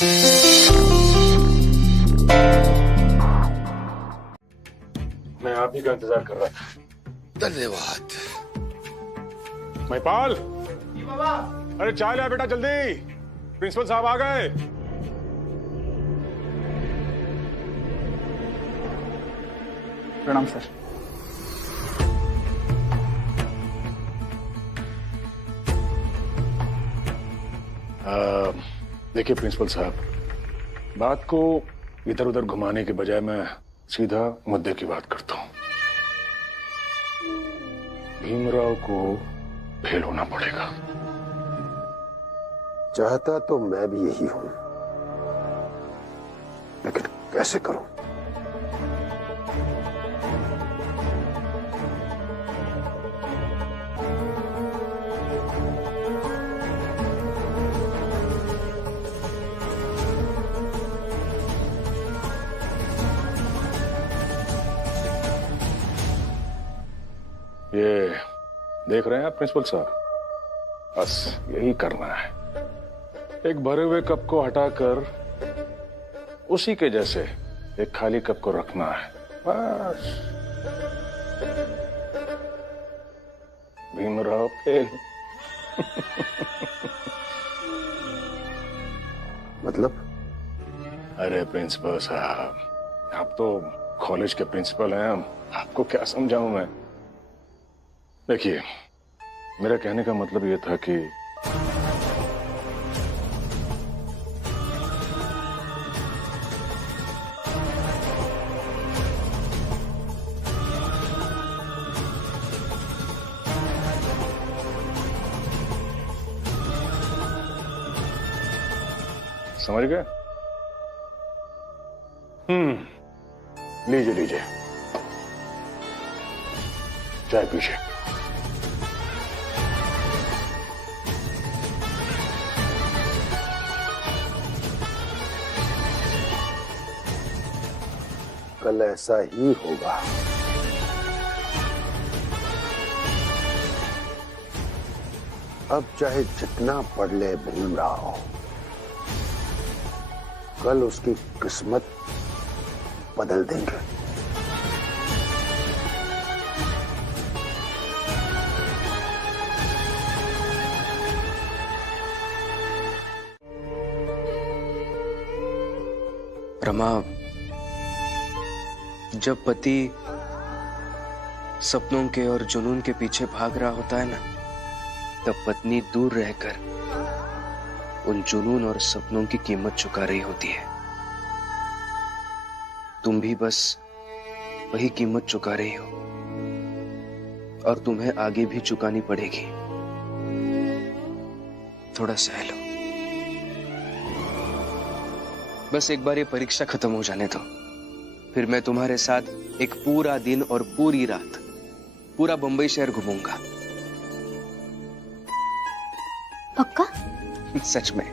मैं आप ही का इंतजार कर रहा था। धन्यवाद। महिपाल, अरे चाय ले बेटा जल्दी, प्रिंसिपल साहब आ गए। प्रणाम सर। देखिए प्रिंसिपल साहब, बात को इधर उधर घुमाने के बजाय मैं सीधा मुद्दे की बात करता हूं। भीमराव को फेल होना पड़ेगा। चाहता तो मैं भी यही हूं, लेकिन कैसे करूं? ये देख रहे हैं आप प्रिंसिपल साहब, बस यही करना है। एक भरे हुए कप को हटाकर उसी के जैसे एक खाली कप को रखना है, बस। भीमराव फेल। मतलब? अरे प्रिंसिपल साहब, आप तो कॉलेज के प्रिंसिपल हैं, आपको क्या समझाऊं मैं। देखिए, मेरा कहने का मतलब ये था कि समझ गए? लीजिए लीजिए, चाय पीजिए। कल ऐसा ही होगा। अब चाहे जितना पढ़ ले भीमराव, कल उसकी किस्मत बदल देंगे। रमा, जब पति सपनों के और जुनून के पीछे भाग रहा होता है ना, तब पत्नी दूर रहकर उन जुनून और सपनों की कीमत चुका रही होती है। तुम भी बस वही कीमत चुका रही हो, और तुम्हें आगे भी चुकानी पड़ेगी। थोड़ा सह लो, बस एक बार ये परीक्षा खत्म हो जाने दो, फिर मैं तुम्हारे साथ एक पूरा दिन और पूरी रात पूरा बंबई शहर घूमूंगा। पक्का? सच में।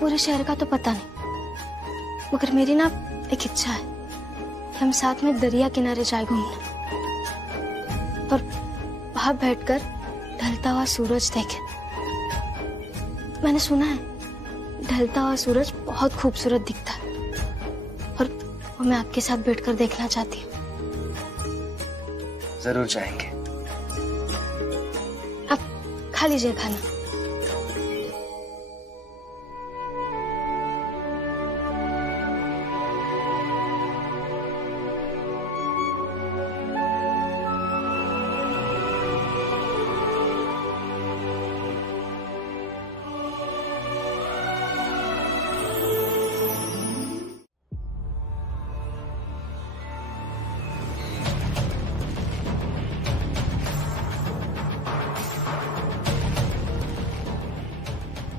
पूरे शहर का तो पता नहीं, मगर मेरी ना एक इच्छा है कि हम साथ में दरिया किनारे जाए घूमने, और वहां बैठकर ढलता हुआ सूरज देखें। मैंने सुना है ढलता हुआ सूरज बहुत खूबसूरत दिखता है, और वो मैं आपके साथ बैठकर देखना चाहती हूँ। जरूर जाएंगे। आप खा लीजिए खाना।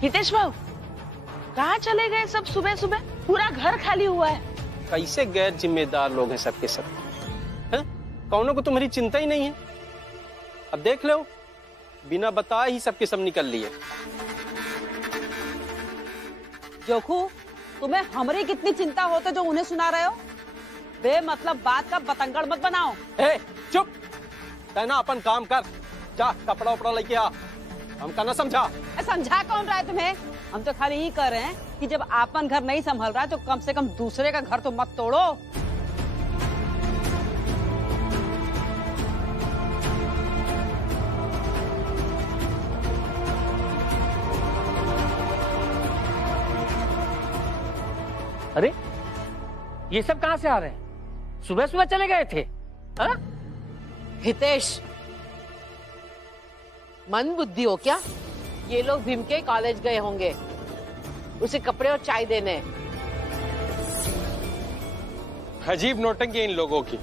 हितेश बाबू, कहाँ चले गए सब सुबह सुबह? पूरा घर खाली हुआ है। कैसे गैर जिम्मेदार लोग हैं सबके सब, हैं? कौनों को तुम्हारी चिंता ही नहीं है। अब देख लो, बिना बताए ही सबके सब निकल लिए। जोखू, तुम्हें हमारी कितनी चिंता होते जो उन्हें सुना रहे हो? बेमतलब बात का बतंगड़ मत बनाओ। ए, चुप! कहना अपन काम कर, जा कपड़ा उपड़ा लेके आ। हम कहना समझा। समझा कौन रहा है तुम्हें? हम तो खाली यही कह रहे हैं कि जब आपन घर नहीं संभल रहा है तो कम से कम दूसरे का घर तो मत तोड़ो। अरे ये सब कहां से आ रहे हैं? सुबह सुबह चले गए थे। हाँ? हितेश, मन बुद्धि हो क्या? ये लोग भीम के कॉलेज गए होंगे उसे कपड़े और चाय देने। अजीब नौटंकी इन लोगों की।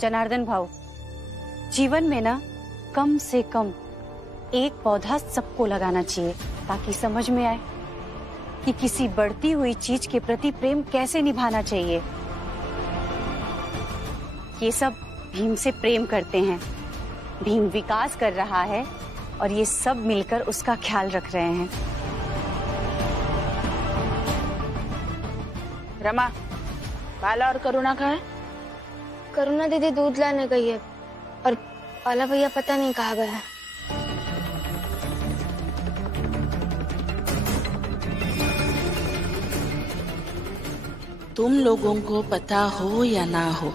जनार्दन भाऊ, जीवन में ना कम से कम एक पौधा सबको लगाना चाहिए ताकि समझ में आए कि किसी बढ़ती हुई चीज के प्रति प्रेम कैसे निभाना चाहिए। ये सब भीम से प्रेम करते हैं। भीम विकास कर रहा है और ये सब मिलकर उसका ख्याल रख रहे हैं। रमा, बाला और करुणा कहाँ है? करुणा दीदी दूध लाने गई है और बाला भैया पता नहीं कहाँ गया है। तुम लोगों को पता हो या ना हो,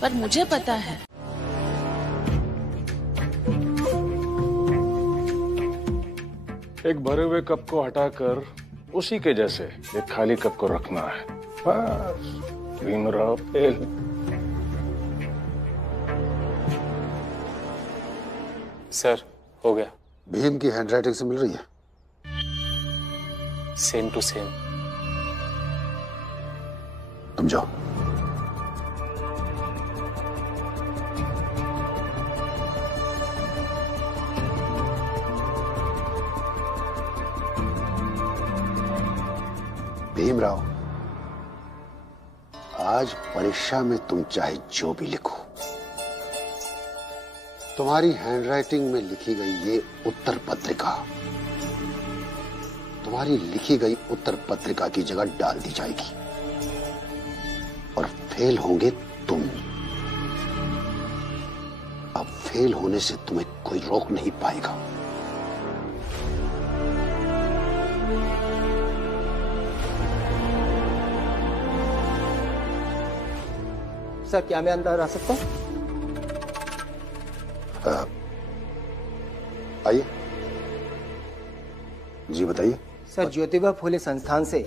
पर मुझे पता है। एक भरे हुए कप को हटाकर उसी के जैसे एक खाली कप को रखना है। बस भीमराव फेल। सर हो गया। भीम की हैंडराइटिंग से मिल रही है? Same to same. तुम जाओ। भीमराव, आज परीक्षा में तुम चाहे जो भी लिखो, तुम्हारी हैंडराइटिंग में लिखी गई ये उत्तर पत्रिका तुम्हारी लिखी गई उत्तर पत्रिका की जगह डाल दी जाएगी और फेल होंगे तुम। अब फेल होने से तुम्हें कोई रोक नहीं पाएगा। सर, क्या मैं अंदर आ सकता हूँ? आइए। जी बताइए। सर, ज्योतिबा फूले संस्थान से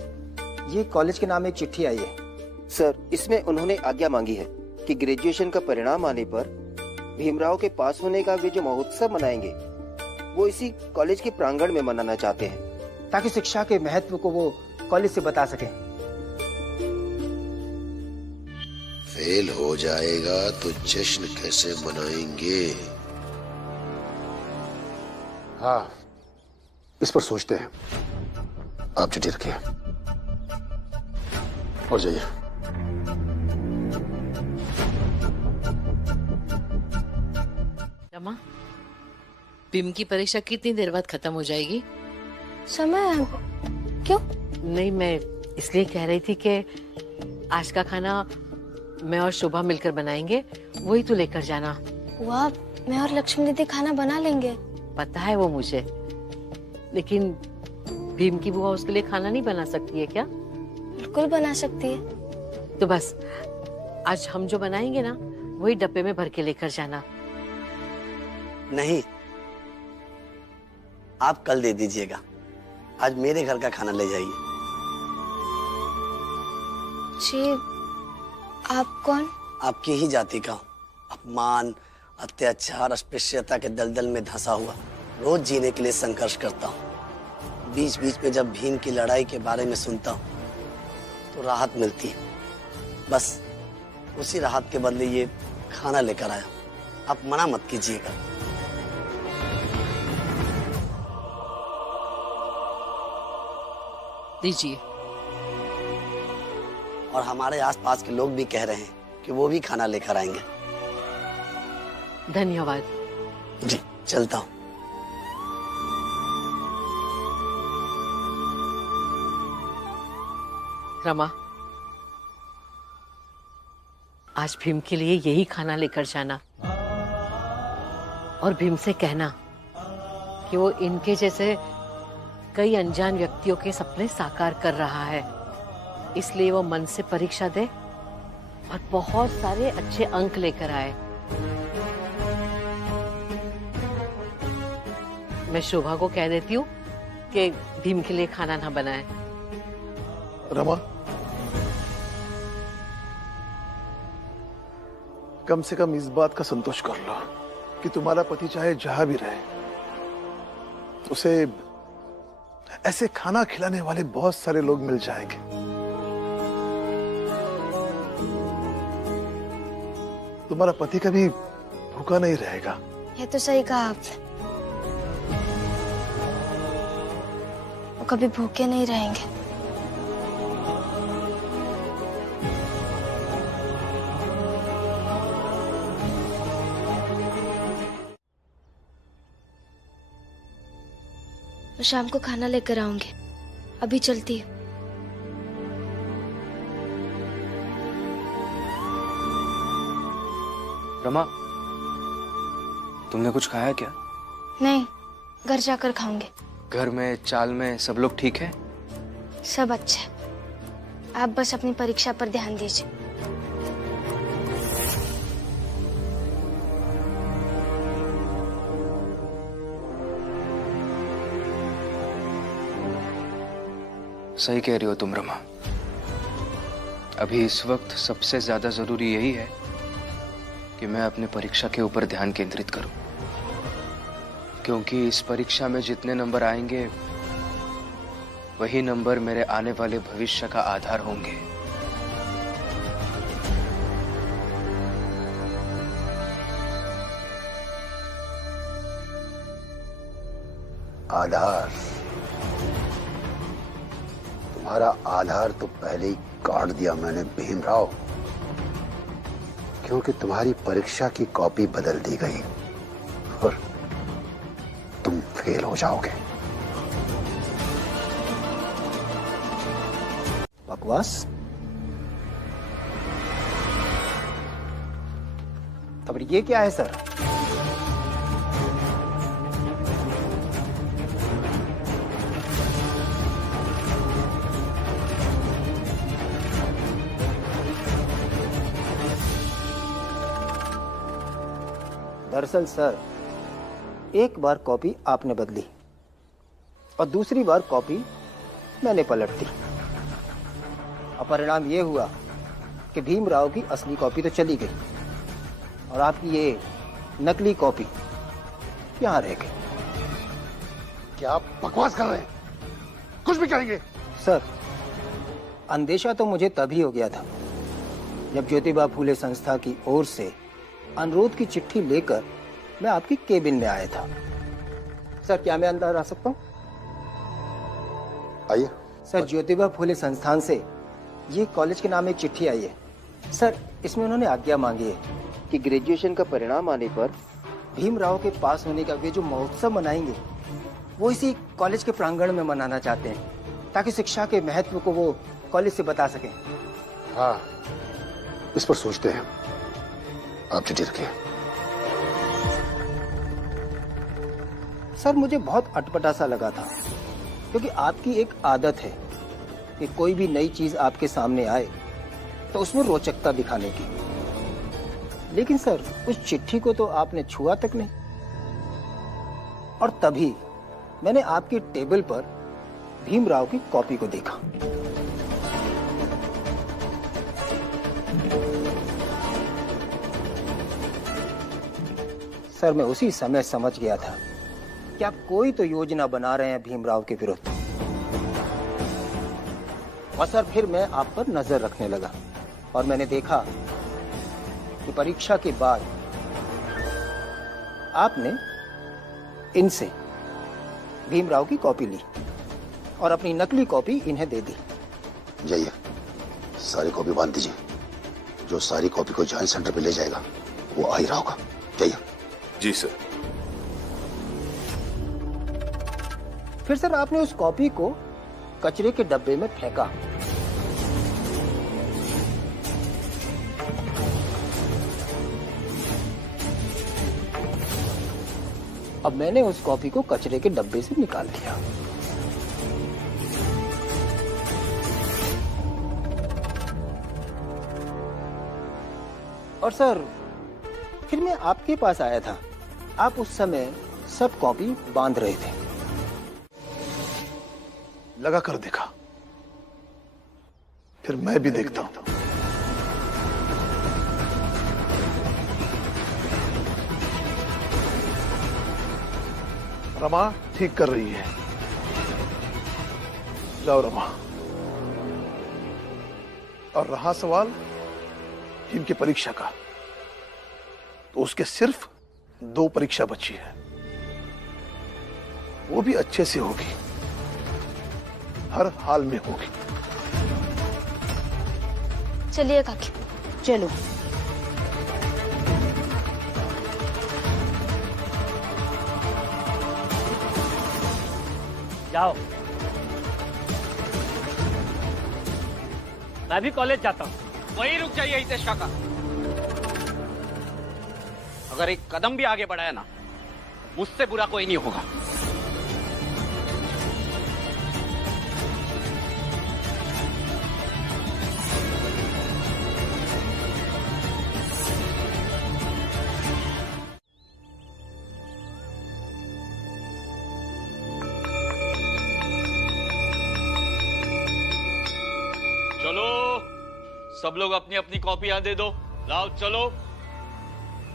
ये कॉलेज के नाम एक चिट्ठी आई है। सर, इसमें उन्होंने आज्ञा मांगी है कि ग्रेजुएशन का परिणाम आने पर भीमराव के पास होने का वे जो महोत्सव मनाएंगे वो इसी कॉलेज के प्रांगण में मनाना चाहते हैं, ताकि शिक्षा के महत्व को वो कॉलेज से बता सके। फेल हो जाएगा तो जश्न कैसे मनाएंगे? हाँ, इस पर सोचते हैं। आप चिट्ठी रखिए और जाइए। रमा, भीम की परीक्षा कितनी देर बाद खत्म हो जाएगी? समय क्यों? नहीं, मैं इसलिए कह रही थी कि आज का खाना मैं और शोभा मिलकर बनाएंगे, वही तू लेकर जाना। वाह, मैं और लक्ष्मी दीदी खाना बना लेंगे। पता है वो मुझे, लेकिन भीम की बुआ उसके लिए खाना नहीं बना सकती है क्या? बिल्कुल बना सकती है। तो बस आज हम जो बनाएंगे ना वही डब्बे में भर के लेकर जाना। नहीं, आप कल दे दीजिएगा। आज मेरे घर का खाना ले जाइए। जी, आप कौन? आपकी ही जाति का हूँ। अपमान, अत्याचार, अस्पृश्यता के दलदल में धंसा हुआ रोज जीने के लिए संघर्ष करता हूँ। बीच बीच में जब भीम की लड़ाई के बारे में सुनता हूँ तो राहत मिलती है। बस उसी राहत के बदले ये खाना लेकर आया। आप मना मत कीजिएगा। दीजिए। और हमारे आसपास के लोग भी कह रहे हैं कि वो भी खाना लेकर आएंगे। धन्यवाद। जी, चलता हूँ। रमा, आज भीम के लिए यही खाना लेकर जाना और भीम से कहना कि वो इनके जैसे कई अनजान व्यक्तियों के सपने साकार कर रहा है, इसलिए वो मन से परीक्षा दे और बहुत सारे अच्छे अंक लेकर आए। मैं शोभा को कह देती हूँ कि भीम के लिए खाना ना बनाए। रमा, कम से कम इस बात का संतोष कर लो कि तुम्हारा पति चाहे जहां भी रहे, उसे ऐसे खाना खिलाने वाले बहुत सारे लोग मिल जाएंगे। तुम्हारा पति कभी भूखा नहीं रहेगा। ये तो सही कहा आपने, वो कभी भूखे नहीं रहेंगे। तो शाम को खाना लेकर आऊंगी, अभी चलती हूँ। रमा, तुमने कुछ खाया क्या? नहीं, घर जाकर खाऊंगी। घर में, चाल में सब लोग ठीक है? सब अच्छे, आप बस अपनी परीक्षा पर ध्यान दीजिए। सही कह रही हो तुम रमा। अभी इस वक्त सबसे ज्यादा जरूरी यही है कि मैं अपने परीक्षा के ऊपर ध्यान केंद्रित करूं, क्योंकि इस परीक्षा में जितने नंबर आएंगे वही नंबर मेरे आने वाले भविष्य का आधार होंगे। आधार? तुम्हारा आधार तो पहले ही काट दिया मैंने भीमराव, क्योंकि तुम्हारी परीक्षा की कॉपी बदल दी गई और तुम फेल हो जाओगे। बकवास? तो फिर ये क्या है सर? दरअसल सर, एक बार कॉपी आपने बदली और दूसरी बार कॉपी मैंने पलट दी, और परिणाम ये हुआ कि भीमराव की असली कॉपी तो चली गई और आपकी ये नकली कॉपी यहाँ रह गई। क्या आप बकवास कर रहे हैं? कुछ भी कहेंगे? सर, अंदेशा तो मुझे तभी हो गया था जब ज्योतिबा फूले संस्था की ओर से अनुरोध की चिट्ठी लेकर मैं आपकी केबिन में आया था। सर, क्या मैं अंदर आ सकता हूँ? आइए। सर, ज्योतिबा फूले संस्थान से ये कॉलेज के नाम एक चिट्ठी आई है। सर, इसमें उन्होंने आज्ञा मांगी है कि ग्रेजुएशन का परिणाम आने पर भीमराव के पास होने का वे जो महोत्सव मनाएंगे वो इसी कॉलेज के प्रांगण में मनाना चाहते हैं, ताकि शिक्षा के महत्व को वो कॉलेज से बता सकें। हाँ, इस पर सोचते हैं। आप चिट्ठी रखिए। सर, मुझे बहुत अटपटा सा लगा था, क्योंकि आपकी एक आदत है कि कोई भी नई चीज आपके सामने आए तो उसमें रोचकता दिखाने की। लेकिन सर, उस चिट्ठी को तो आपने छुआ तक नहीं। और तभी मैंने आपकी टेबल पर भीमराव की कॉपी को देखा। सर, मैं उसी समय समझ गया था कि आप कोई तो योजना बना रहे हैं भीमराव के विरुद्ध। और सर, फिर मैं आप पर नजर रखने लगा और मैंने देखा कि परीक्षा के बाद आपने इनसे भीमराव की कॉपी ली और अपनी नकली कॉपी इन्हें दे दी। जाइए, सारी कॉपी बांध दीजिए। जो सारी कॉपी को जॉइंट सेंटर पे ले जाएगा वो आ ही रहा होगा। जाइए। जी सर। फिर सर, आपने उस कॉपी को कचरे के डब्बे में फेंका। अब मैंने उस कॉपी को कचरे के डब्बे से निकाल दिया और सर फिर मैं आपके पास आया था, आप उस समय सब कॉपी बांध रहे थे। लगा कर देखा, फिर मैं भी देखता हूं। रमा ठीक कर रही है। जाओ रमा। और रहा सवाल इनकी परीक्षा का, तो उसके सिर्फ 2 परीक्षा बची है, वो भी अच्छे से होगी, हर हाल में होगी। चलिए काकी। चलो। जाओ, मैं भी कॉलेज जाता हूँ। वहीं रुक जाइए हितेश काका। अगर एक कदम भी आगे बढ़ाया ना, मुझसे बुरा कोई नहीं होगा। चलो सब लोग अपनी अपनी कॉपियां दे दो। लाओ चलो।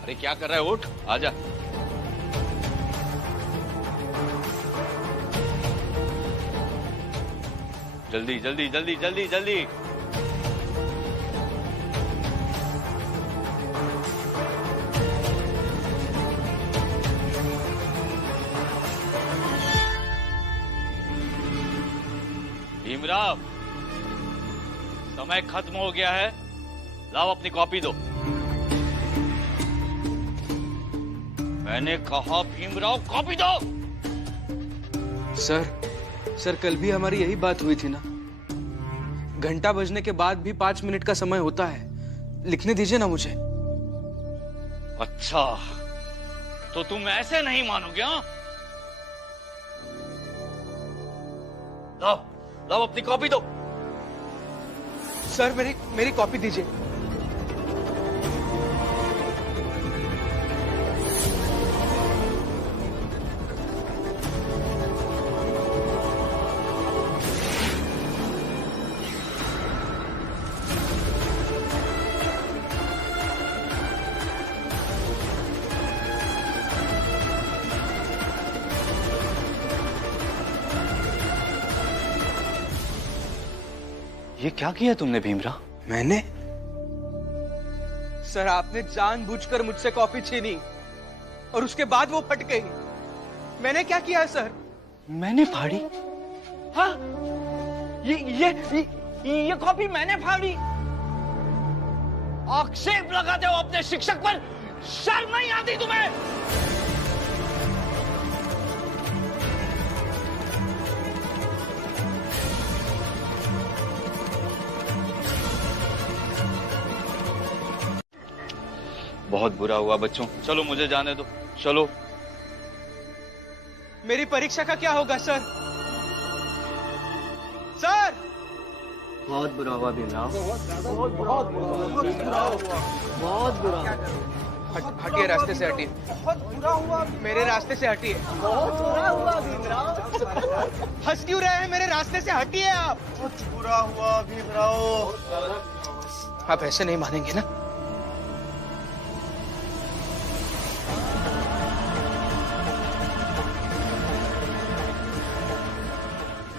अरे क्या कर रहा है, उठ आजा। जल्दी जल्दी जल्दी जल्दी जल्दी। भीमराव, समय खत्म हो गया है, लाओ अपनी कॉपी दो। मैंने कहा भीमराव कॉपी दो। सर कल भी हमारी यही बात हुई थी ना। घंटा बजने के बाद भी 5 मिनट का समय होता है, लिखने दीजिए ना मुझे। अच्छा, तो तुम ऐसे नहीं मानोगे? हाँ, लाओ लाओ अपनी कॉपी दो। सर मेरी कॉपी दीजिए। ये क्या किया तुमने भीमराव? मैंने? सर आपने जानबूझकर मुझसे कॉपी छीनी और उसके बाद वो फट गई। मैंने क्या किया है सर? मैंने फाड़ी? हाँ, ये कॉपी मैंने फाड़ी। आक्षेप लगाते हो अपने शिक्षक पर, शर्म नहीं आती तुम्हें? बहुत बुरा हुआ बच्चों, चलो मुझे जाने दो, चलो। मेरी परीक्षा का क्या होगा सर? सर बहुत बुरा हुआ भीमराव। बहुत बुरा। हटिए, रास्ते से हटिए। बहुत बुरा हुआ। मेरे रास्ते से हटिए। बहुत बुरा हुआ भीमराव। हंस क्यों रहे हैं? मेरे रास्ते से हटिए आप। बहुत बुरा हुआ भीमराव। आप ऐसे नहीं मानेंगे ना?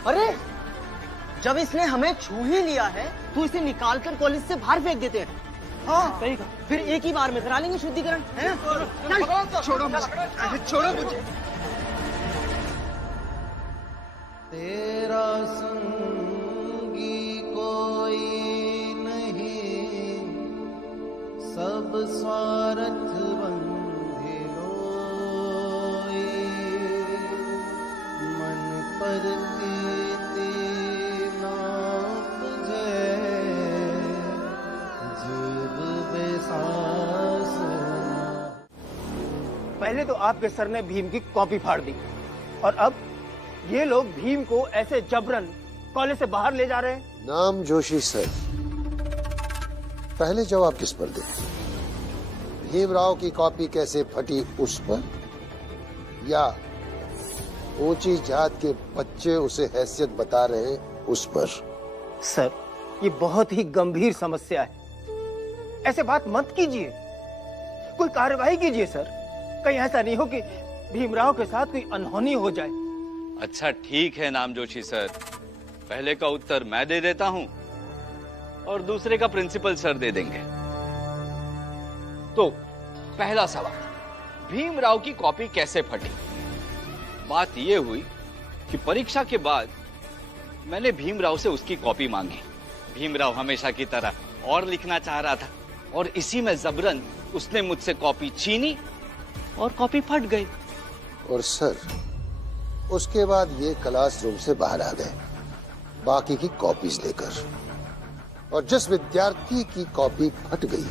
अरे जब इसने हमें छू ही लिया है तो इसे निकाल कर कॉलेज से बाहर फेंक देते हैं। हाँ सही कहा। फिर एक ही बार में करा लेंगे शुद्धिकरण, है ना? छोड़ो मुझे, छोड़ो मुझे। तेरा संगी कोई नहीं, सब स्वार्थ बंधे लोई, मन पर पहले तो आपके सर ने भीम की कॉपी फाड़ दी और अब ये लोग भीम को ऐसे जबरन कॉलेज से बाहर ले जा रहे हैं। नाम जोशी सर, पहले जवाब किस पर दें? भीमराव की कॉपी कैसे फटी उस पर, या ऊंची जात के बच्चे उसे हैसियत बता रहे उस पर? सर, ये बहुत ही गंभीर समस्या है, ऐसे बात मत कीजिए, कोई कार्रवाई कीजिए सर। कहीं ऐसा नहीं हो कि भीमराव के साथ कोई अनहोनी हो जाए। अच्छा ठीक है नामजोशी सर, पहले का उत्तर मैं दे देता हूं और दूसरे का प्रिंसिपल सर दे देंगे। तो पहला सवाल, भीमराव की कॉपी कैसे फटी? बात यह हुई कि परीक्षा के बाद मैंने भीमराव से उसकी कॉपी मांगी। भीमराव हमेशा की तरह और लिखना चाह रहा था और इसी में जबरन उसने मुझसे कॉपी छीनी और कॉपी फट गई। और सर, उसके बाद ये क्लासरूम से बाहर आ गए बाकी की कॉपीज लेकर, और जिस विद्यार्थी की कॉपी फट गई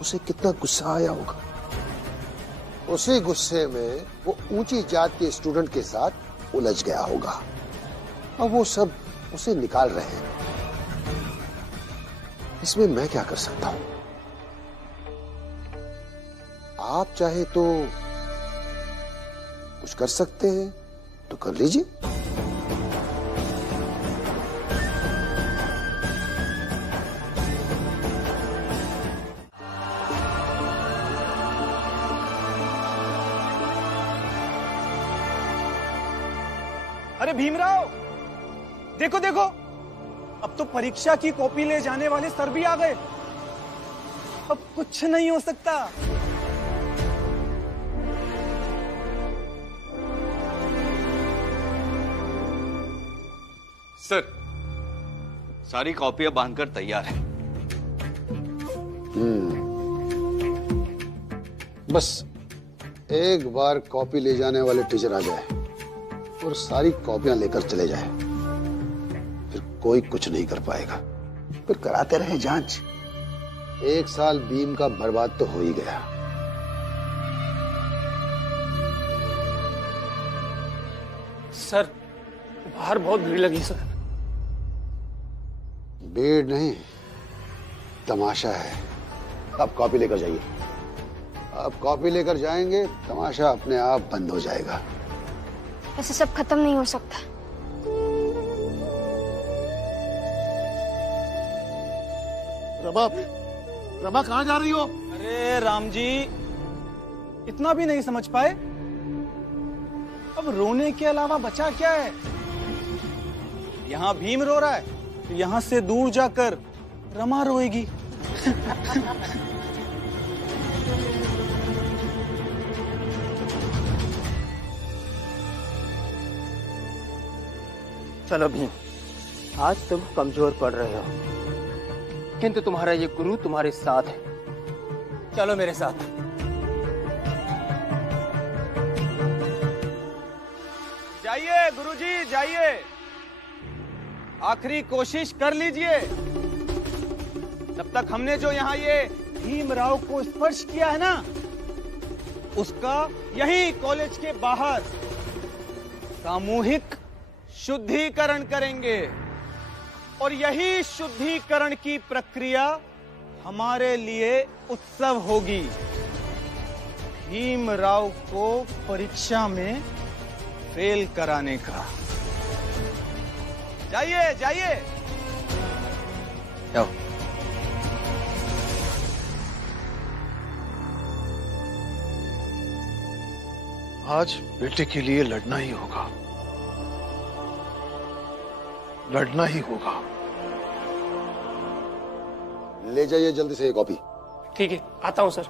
उसे कितना गुस्सा आया होगा। उसी गुस्से में वो ऊंची जात के स्टूडेंट के साथ उलझ गया होगा और वो सब उसे निकाल रहे हैं। इसमें मैं क्या कर सकता हूं? आप चाहे तो कुछ कर सकते हैं तो कर लीजिए। अरे भीमराव, देखो देखो, अब तो परीक्षा की कॉपी ले जाने वाले सर भी आ गए। अब कुछ नहीं हो सकता। सर, सारी कॉपियां बांधकर तैयार है। बस एक बार कॉपी ले जाने वाले टीचर आ जाए और सारी कॉपियां लेकर चले जाए, फिर कोई कुछ नहीं कर पाएगा। फिर कराते रहे जांच। 1 साल बीम का बर्बाद तो हो ही गया। सर, बाहर बहुत भीड़ लगी सर। भीड़ नहीं, तमाशा है। अब कॉपी लेकर जाइए। अब कॉपी लेकर जाएंगे, तमाशा अपने आप बंद हो जाएगा। ऐसे सब खत्म नहीं हो सकता। रमा, रमा कहाँ जा रही हो? अरे राम जी, इतना भी नहीं समझ पाए? अब रोने के अलावा बचा क्या है? यहाँ भीम रो रहा है, तो यहाँ से दूर जाकर रमा रोएगी। चलो भीम, आज तुम कमजोर पड़ रहे हो, किंतु तुम्हारा ये गुरु तुम्हारे साथ है। चलो मेरे साथ। जाइए गुरुजी, जाइए, आखिरी कोशिश कर लीजिए। तब तक हमने जो यहाँ ये भीमराव को स्पर्श किया है ना, उसका यही कॉलेज के बाहर सामूहिक शुद्धिकरण करेंगे। और यही शुद्धिकरण की प्रक्रिया हमारे लिए उत्सव होगी। भीमराव को परीक्षा में फेल कराने का। जाइए जाइए। जाओ। आज बेटे के लिए लड़ना ही होगा, लड़ना ही होगा। ले जाइए जल्दी से ये कॉपी। ठीक है, आता हूं सर।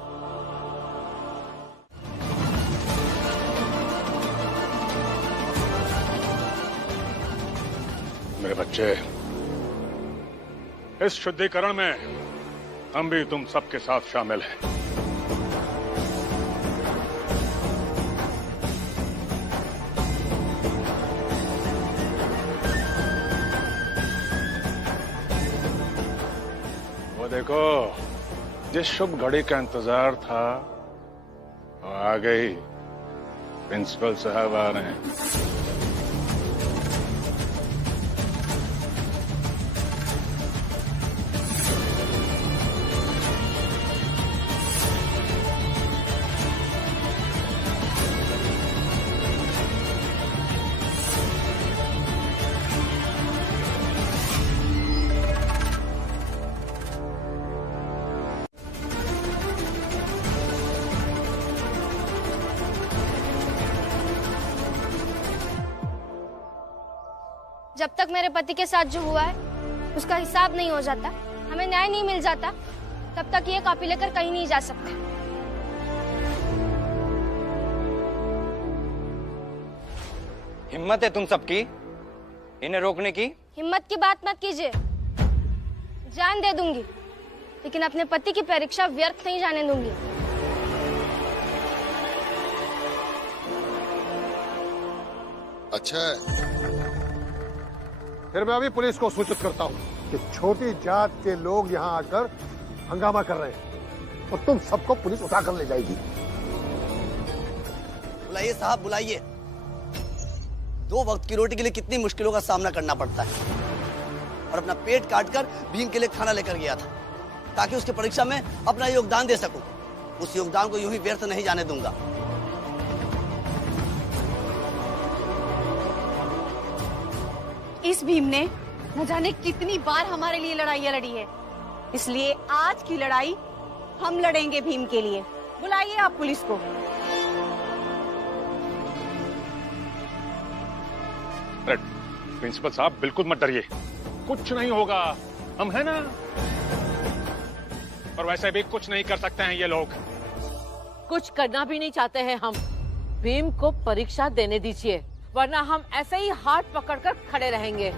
मेरे बच्चे, इस शुद्धिकरण में हम भी तुम सबके साथ शामिल हैं। वो देखो, जिस शुभ घड़ी का इंतजार था वो आ गई। प्रिंसिपल साहब आ रहे हैं। तक मेरे पति के साथ जो हुआ है उसका हिसाब नहीं हो जाता, हमें न्याय नहीं मिल जाता, तब तक ये कॉपी लेकर कहीं नहीं जा सकते। हिम्मत है तुम सबकी इन्हें रोकने की? हिम्मत की बात मत कीजिए, जान दे दूंगी, लेकिन अपने पति की परीक्षा व्यर्थ नहीं जाने दूंगी। अच्छा है, फिर मैं अभी पुलिस को सूचित करता हूँ कि छोटी जात के लोग यहाँ आकर हंगामा कर रहे हैं और तुम सबको पुलिस उठाकर ले जाएगी। बुलाइए साहब, बुलाइए। 2 वक्त की रोटी के लिए कितनी मुश्किलों का सामना करना पड़ता है, और अपना पेट काटकर भीम के लिए खाना लेकर गया था ताकि उसकी परीक्षा में अपना योगदान दे सकूं। उस योगदान को यूं ही व्यर्थ नहीं जाने दूंगा। इस भीम ने न जाने कितनी बार हमारे लिए लड़ाइयां लड़ी है, इसलिए आज की लड़ाई हम लड़ेंगे भीम के लिए। बुलाइए आप पुलिस को। प्रिंसिपल साहब बिल्कुल मत डरिए, कुछ नहीं होगा, हम है ना। और वैसे भी कुछ नहीं कर सकते हैं ये लोग। कुछ करना भी नहीं चाहते हैं हम। भीम को परीक्षा देने दीजिए, वरना हम ऐसे ही हाथ पकड़कर खड़े रहेंगे।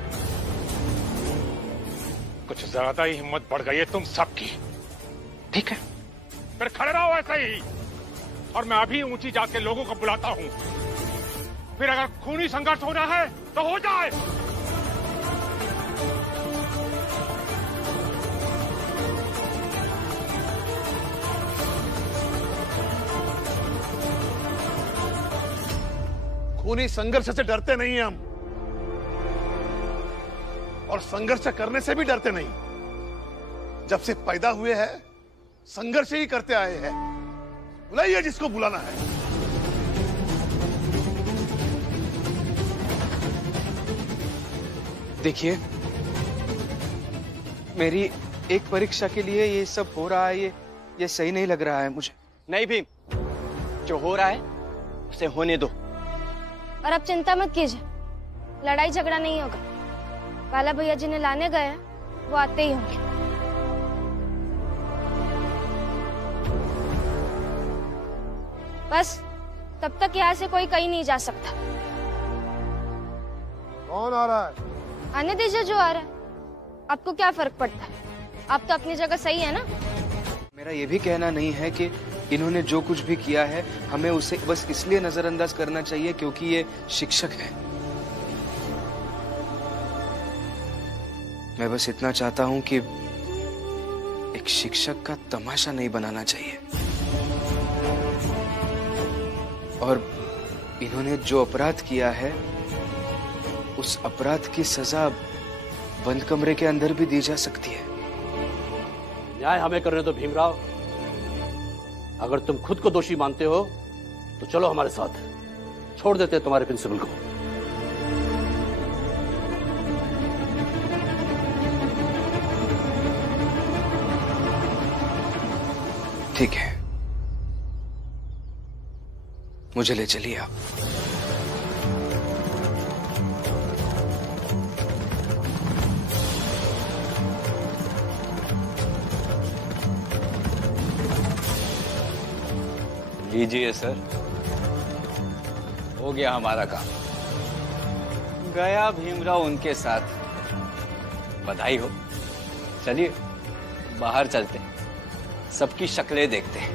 कुछ ज्यादा ही हिम्मत बढ़ गई है तुम सबकी। ठीक है, फिर खड़े रहो ऐसे ही, और मैं अभी ऊंची जात के लोगों को बुलाता हूँ। फिर अगर खूनी संघर्ष होना है तो हो जाए। खूनी संघर्ष से डरते नहीं हैं हम, और संघर्ष करने से भी डरते नहीं। जब से पैदा हुए हैं संघर्ष ही करते आए हैं। बुलाइए जिसको बुलाना है। देखिए, मेरी एक परीक्षा के लिए ये सब हो रहा है, ये सही नहीं लग रहा है मुझे। नहीं भीम, जो हो रहा है उसे होने दो। और अब चिंता मत कीजिए, लड़ाई झगड़ा नहीं होगा। काला भैया जिन्हें लाने गए हैं वो आते ही होंगे। बस तब तक यहाँ से कोई कहीं नहीं जा सकता। कौन आ रहा है? आने दीजिए जो आ रहा है, आपको क्या फर्क पड़ता है? आप तो अपनी जगह सही है ना। मेरा ये भी कहना नहीं है कि इन्होंने जो कुछ भी किया है हमें उसे बस इसलिए नजरअंदाज करना चाहिए क्योंकि ये शिक्षक है। मैं बस इतना चाहता हूं कि एक शिक्षक का तमाशा नहीं बनाना चाहिए। और इन्होंने जो अपराध किया है उस अपराध की सजा बंद कमरे के अंदर भी दी जा सकती है। न्याय हमें करने दो भीमराव। अगर तुम खुद को दोषी मानते हो तो चलो हमारे साथ, छोड़ देते तुम्हारे प्रिंसिपल को। ठीक है, मुझे ले चलिए आप। लीजिए सर, हो गया हमारा काम। गया भीमराव उनके साथ। बधाई हो। चलिए बाहर चलते हैं, सबकी शक्लें देखते हैं।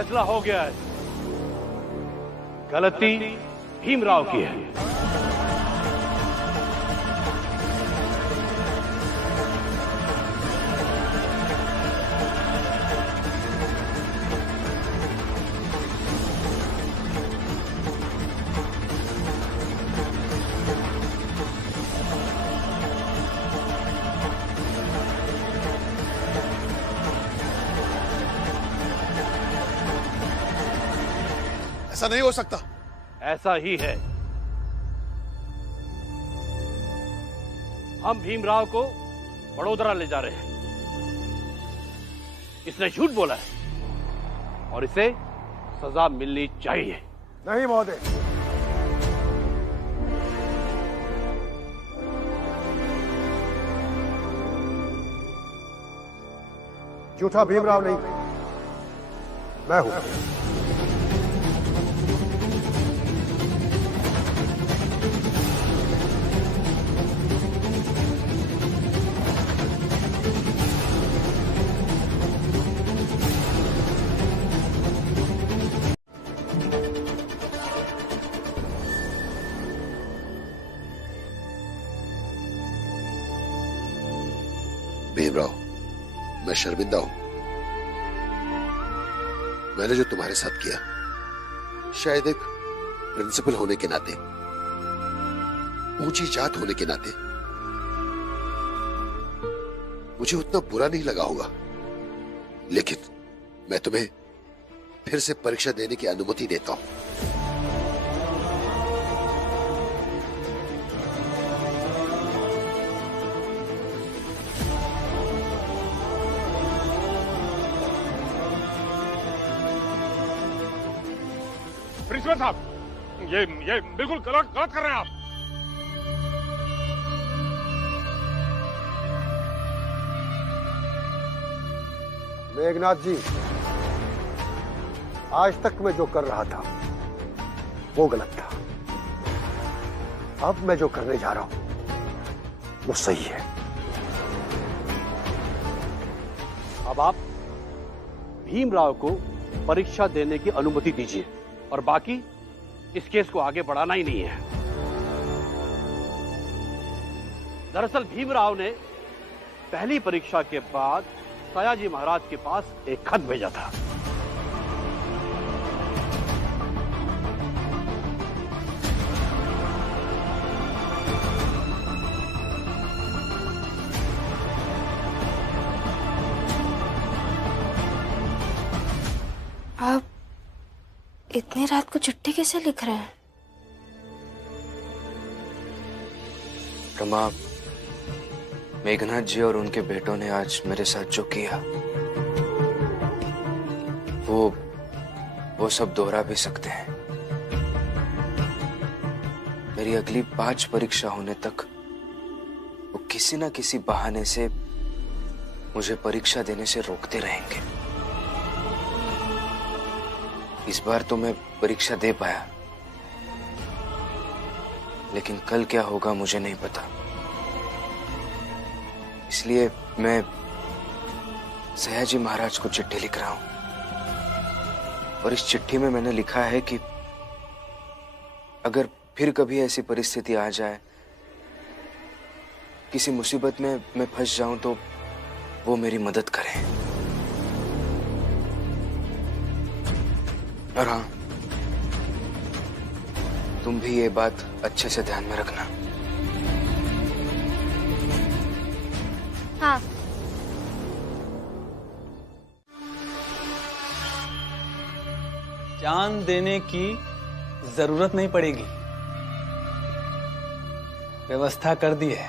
फैसला हो गया है, गलती भीमराव की है। ऐसा नहीं हो सकता। ऐसा ही है। हम भीमराव को वडोदरा ले जा रहे हैं। इसने झूठ बोला है और इसे सजा मिलनी चाहिए। नहीं महोदय, झूठा भीमराव नहीं, मैं हूं। भीमराव, मैं शर्मिंदा हूं। मैंने जो तुम्हारे साथ किया, शायद एक प्रिंसिपल होने के नाते, ऊंची जात होने के नाते मुझे उतना बुरा नहीं लगा होगा, लेकिन मैं तुम्हें फिर से परीक्षा देने की अनुमति देता हूं। प्रिंसिपल साहब, ये बिल्कुल गलत कर रहे हैं आप। मेघनाथ जी, आज तक मैं जो कर रहा था वो गलत था। अब मैं जो करने जा रहा हूं वो सही है। अब आप भीमराव को परीक्षा देने की अनुमति दीजिए और बाकी इस केस को आगे बढ़ाना ही नहीं है। दरअसल भीमराव ने पहली परीक्षा के बाद सयाजी महाराज के पास एक खत भेजा था। आप इतनी रात को चिट्ठी कैसे लिख रहे हैं? रमा, मेघनाथ जी और उनके बेटों ने आज मेरे साथ जो किया वो सब दोहरा भी सकते हैं। मेरी अगली 5 परीक्षा होने तक वो किसी ना किसी बहाने से मुझे परीक्षा देने से रोकते रहेंगे। इस बार तो मैं परीक्षा दे पाया, लेकिन कल क्या होगा मुझे नहीं पता। इसलिए मैं सयाजी महाराज को चिट्ठी लिख रहा हूं और इस चिट्ठी में मैंने लिखा है कि अगर फिर कभी ऐसी परिस्थिति आ जाए, किसी मुसीबत में मैं फंस जाऊं, तो वो मेरी मदद करें। और हाँ, तुम भी ये बात अच्छे से ध्यान में रखना। हाँ। जान देने की जरूरत नहीं पड़ेगी, व्यवस्था कर दी है।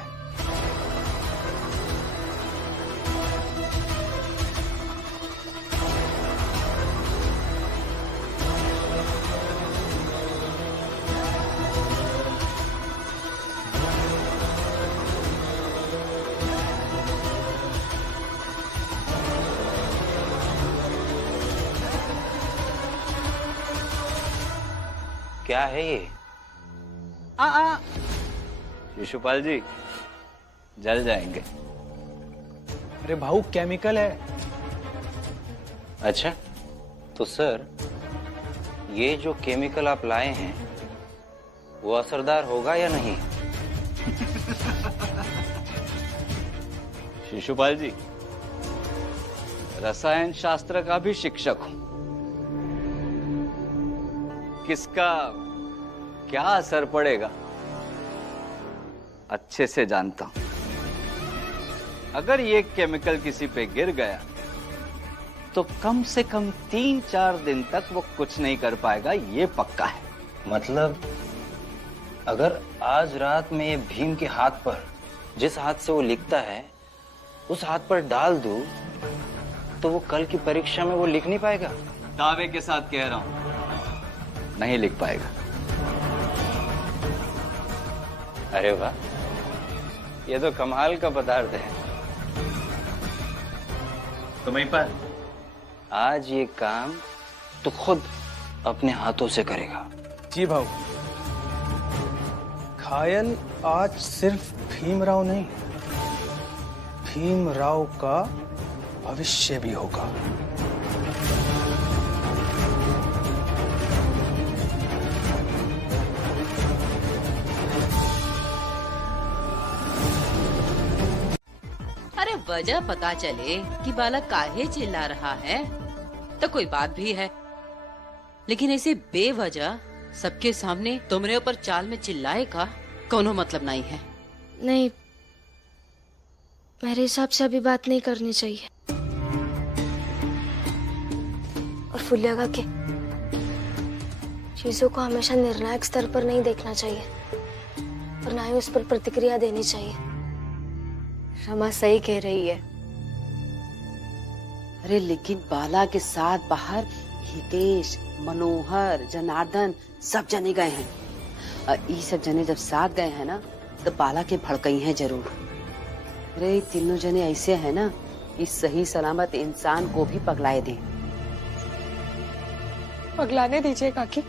क्या है ये? शिशुपाल जी, जल जाएंगे। अरे भाऊ, केमिकल है। अच्छा, तो सर, ये जो केमिकल आप लाए हैं वो असरदार होगा या नहीं? शिशुपाल जी, रसायन शास्त्र का भी शिक्षक हूं। किसका क्या असर पड़ेगा अच्छे से जानता हूं। अगर ये केमिकल किसी पे गिर गया तो कम से कम 3-4 दिन तक वो कुछ नहीं कर पाएगा, ये पक्का है। मतलब अगर आज रात में ये भीम के हाथ पर, जिस हाथ से वो लिखता है, उस हाथ पर डाल दूं तो वो कल की परीक्षा में वो लिख नहीं पाएगा? दावे के साथ कह रहा हूं, नहीं लिख पाएगा। अरे वाह, ये तो कमाल का पदार्थ है। तुम्हें पर आज ये काम तो खुद अपने हाथों से करेगा। जी भाऊ, घायल आज सिर्फ भीमराव नहीं, भीमराव का भविष्य भी होगा। अरे वजह पता चले कि बालक काहे चिल्ला रहा है तो कोई बात भी है, लेकिन ऐसे बेवजह सबके सामने तुमरे ऊपर चाल में चिल्लाए का कोनो मतलब नहीं है। नहीं, मेरे हिसाब से अभी बात नहीं करनी चाहिए। और फुलिया का के चीजों को हमेशा निर्णायक स्तर पर नहीं देखना चाहिए और ना ही उस पर प्रतिक्रिया देनी चाहिए। रमा सही कह रही है। अरे लेकिन बाला के साथ बाहर हितेश, मनोहर, जनार्दन सब जने गए हैं। ये सब जने जब साथ गए हैं ना तो बाला के भड़कई हैं जरूर। अरे तीनों जने ऐसे हैं ना कि सही सलामत इंसान को भी पगलाए दें। पगलाने दीजिए काकी,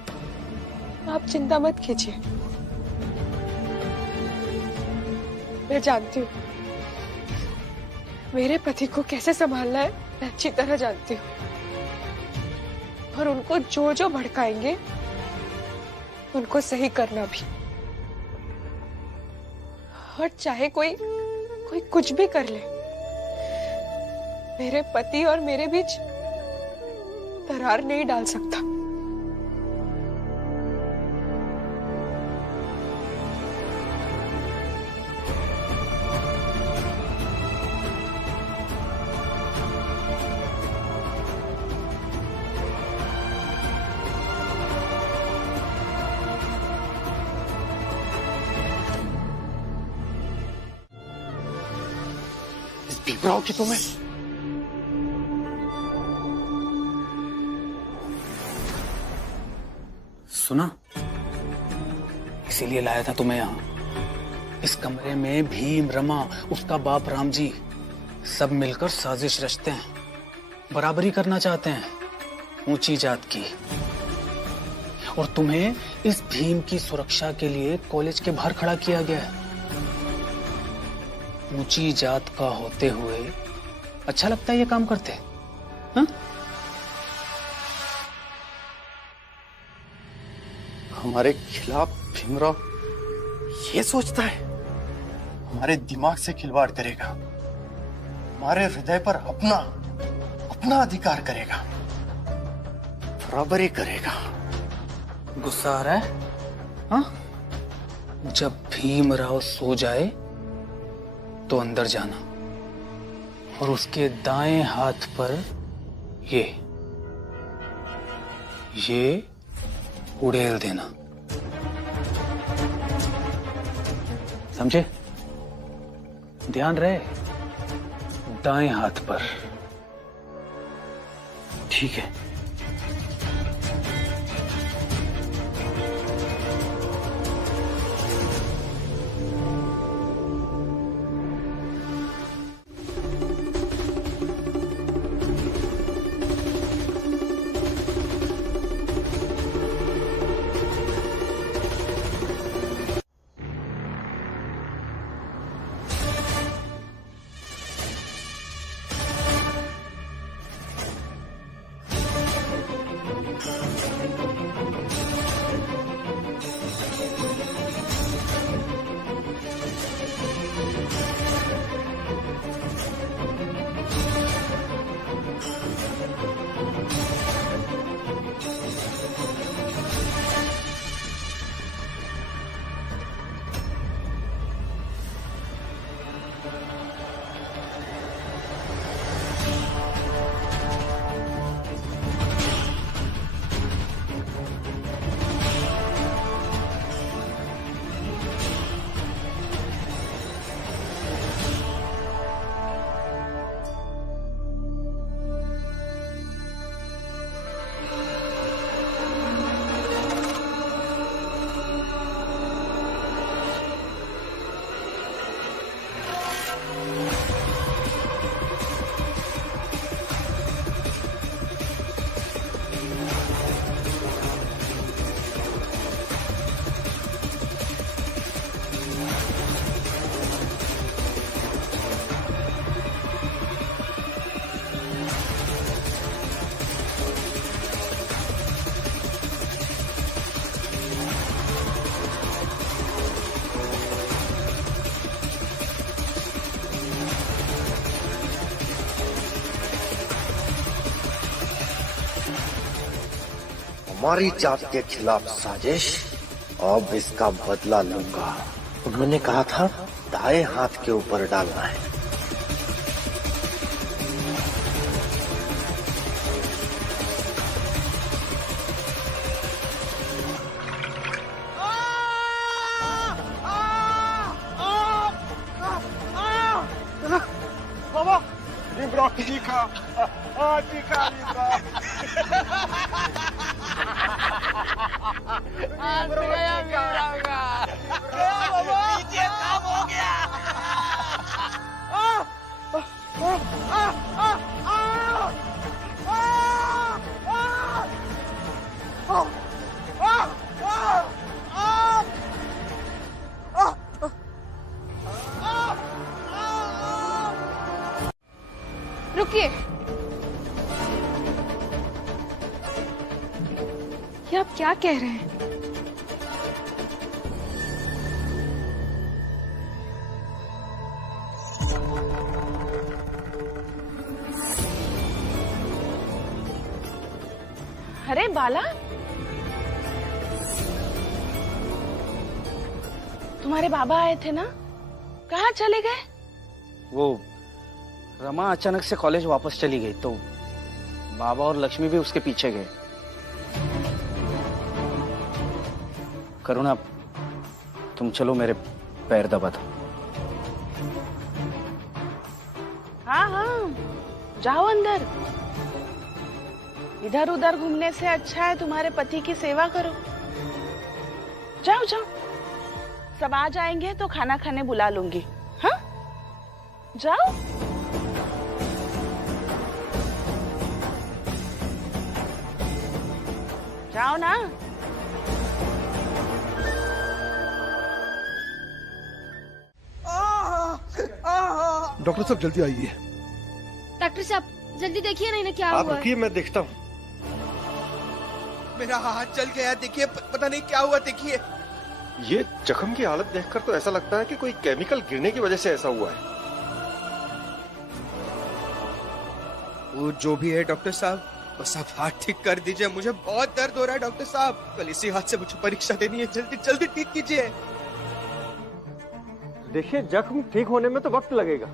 आप चिंता मत कीजिए। मैं जानती हूँ मेरे पति को कैसे संभालना है, मैं अच्छी तरह जानती हूँ। और उनको जो जो भड़काएंगे उनको सही करना भी। और चाहे कोई कुछ भी कर ले, मेरे पति और मेरे बीच दरार नहीं डाल सकता। भीमराव की तुम्हें सुना, इसीलिए लाया था तुम्हें यहाँ। इस कमरे में भीम, रमा, उसका बाप राम जी सब मिलकर साजिश रचते हैं, बराबरी करना चाहते हैं ऊंची जात की। और तुम्हें इस भीम की सुरक्षा के लिए कॉलेज के बाहर खड़ा किया गया है। ऊंची जात का होते हुए अच्छा लगता है ये काम करते? हाँ? हमारे खिलाफ भीमराव ये सोचता है हमारे दिमाग से खिलवाड़ करेगा, हमारे हृदय पर अपना अधिकार करेगा, बराबरी करेगा। गुस्सा आ रहा है? हाँ? जब भीमराव सो जाए तो अंदर जाना और उसके दाएं हाथ पर ये उड़ेल देना, समझे? ध्यान रहे, दाएं हाथ पर। ठीक है? हमारी जात के खिलाफ साजिश, अब इसका बदला लूंगा। उन्होंने कहा था दाएं हाथ के ऊपर डालना है। बाबा भीमराव चीखा, चीखा काम हो गया। रुकिए, ये आप क्या कह रहे हैं? अरे बाला, तुम्हारे बाबा आए थे ना, कहाँ चले गए? वो रमा अचानक से कॉलेज वापस चली गई तो बाबा और लक्ष्मी भी उसके पीछे गए। करुणा, तुम चलो, मेरे पैर दबा दो। हाँ हाँ, जाओ अंदर। इधर उधर घूमने से अच्छा है तुम्हारे पति की सेवा करो। जाओ जाओ, सब आ जाएंगे तो खाना खाने बुला लूंगी। हाँ, जाओ। जाओ ना। डॉक्टर साहब जल्दी आइए। डॉक्टर साहब जल्दी देखिए नहीं ना क्या आप हुआ है। रुकिए, मैं देखता हूँ। मेरा हाथ जल गया, देखिए पता नहीं क्या हुआ। देखिए ये जख्म की हालत देखकर तो ऐसा लगता है कि कोई केमिकल गिरने की वजह से ऐसा हुआ है। वो जो भी है डॉक्टर साहब, बस आप हाथ ठीक कर दीजिए। मुझे बहुत दर्द हो रहा है डॉक्टर साहब। कल इसी हाथ से मुझे परीक्षा देनी है, जल्दी जल्दी ठीक कीजिए। देखिए, जख्म ठीक होने में तो वक्त लगेगा।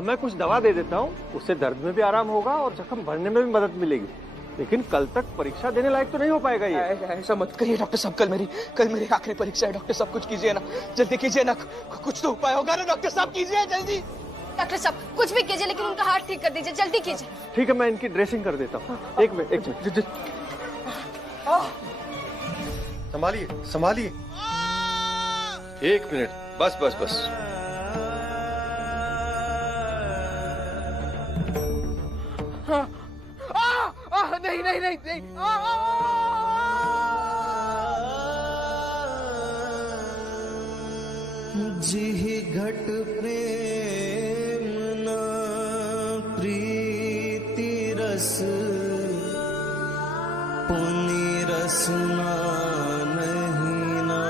मैं कुछ दवा दे देता हूँ, उससे दर्द में भी आराम होगा और जख्म भरने में भी मदद मिलेगी। लेकिन कल तक परीक्षा देने लायक तो नहीं हो पाएगा ये। ऐसा मत करिए डॉक्टर साहब, कल मेरी आखिरी परीक्षा है। डॉक्टर साहब कुछ कीजिए ना, जल्दी कीजिए ना, कुछ तो उपाय होगा ना डॉक्टर साहब, कीजिए जल्दी। डॉक्टर साहब कुछ भी कीजिए, लेकिन उनका हाथ ठीक कर दीजिए, जल्दी कीजिए। ठीक है, मैं इनकी ड्रेसिंग कर देता हूँ। एक मिनट संभालिए संभालिए। एक मिनट, बस बस बस। नहीं नहीं नहीं नहीं। जिहि घट प्रेम न प्रीति रस, पुनि रसना नहीं ना।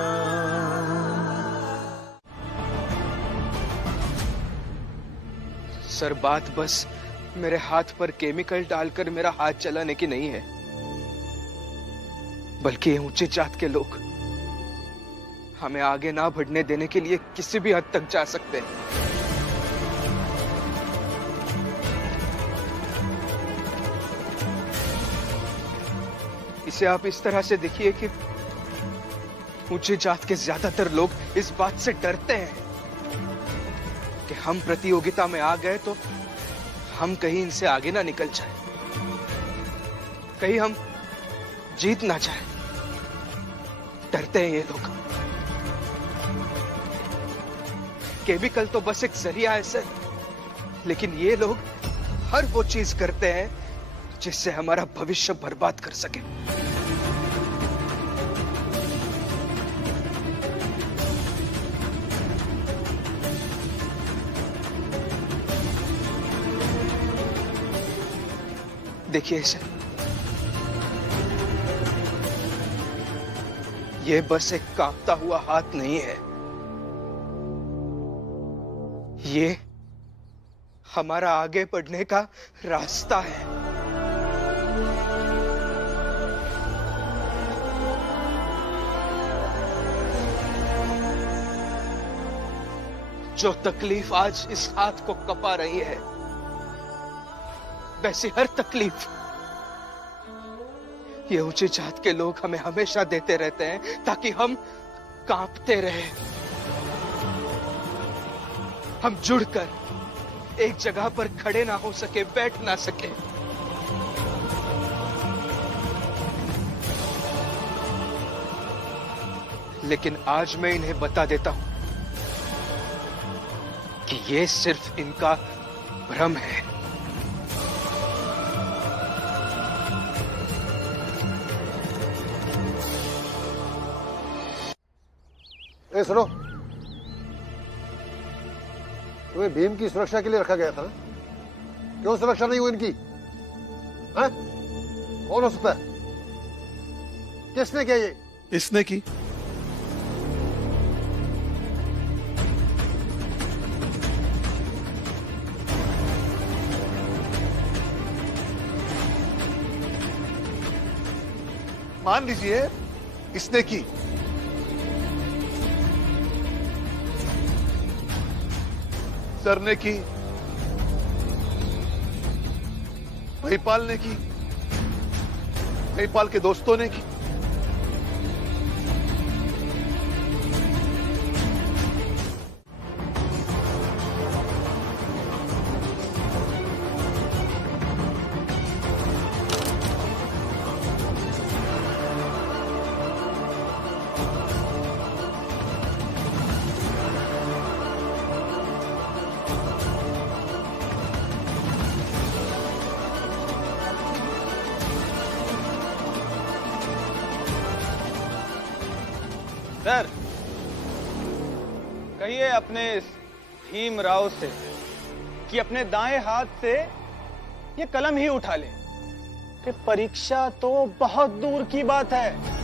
सर बात बस मेरे हाथ पर केमिकल डालकर मेरा हाथ चलाने की नहीं है, बल्कि ये ऊंचे जात के लोग हमें आगे ना बढ़ने देने के लिए किसी भी हद तक जा सकते हैं। इसे आप इस तरह से देखिए कि ऊंचे जात के ज्यादातर लोग इस बात से डरते हैं कि हम प्रतियोगिता में आ गए तो हम कहीं इनसे आगे ना निकल जाए, कहीं हम जीत ना जाए। डरते हैं ये लोग। केमिकल तो बस एक जरिया है सर, लेकिन ये लोग हर वो चीज करते हैं जिससे हमारा भविष्य बर्बाद कर सके। देखिए सर, ये बस एक कांपता हुआ हाथ नहीं है, ये हमारा आगे बढ़ने का रास्ता है। जो तकलीफ आज इस हाथ को कपा रही है, वैसी हर तकलीफ ये ऊंची जात के लोग हमें हमेशा देते रहते हैं ताकि हम कांपते रहें, हम जुड़कर एक जगह पर खड़े ना हो सके, बैठ ना सके। लेकिन आज मैं इन्हें बता देता हूं कि ये सिर्फ इनका भ्रम है। ए सुनो, तुम्हें भीम की सुरक्षा के लिए रखा गया था ना? क्यों सुरक्षा नहीं हुई इनकी? हैं? कौन हो सकता है? किसने किया ये? इसने की। मान लीजिए इसने की, सर ने की, महिपाल ने की, महिपाल के दोस्तों ने की। सर, कहिए अपने भीमराव से कि अपने दाएं हाथ से ये कलम ही उठा ले कि परीक्षा तो बहुत दूर की बात है।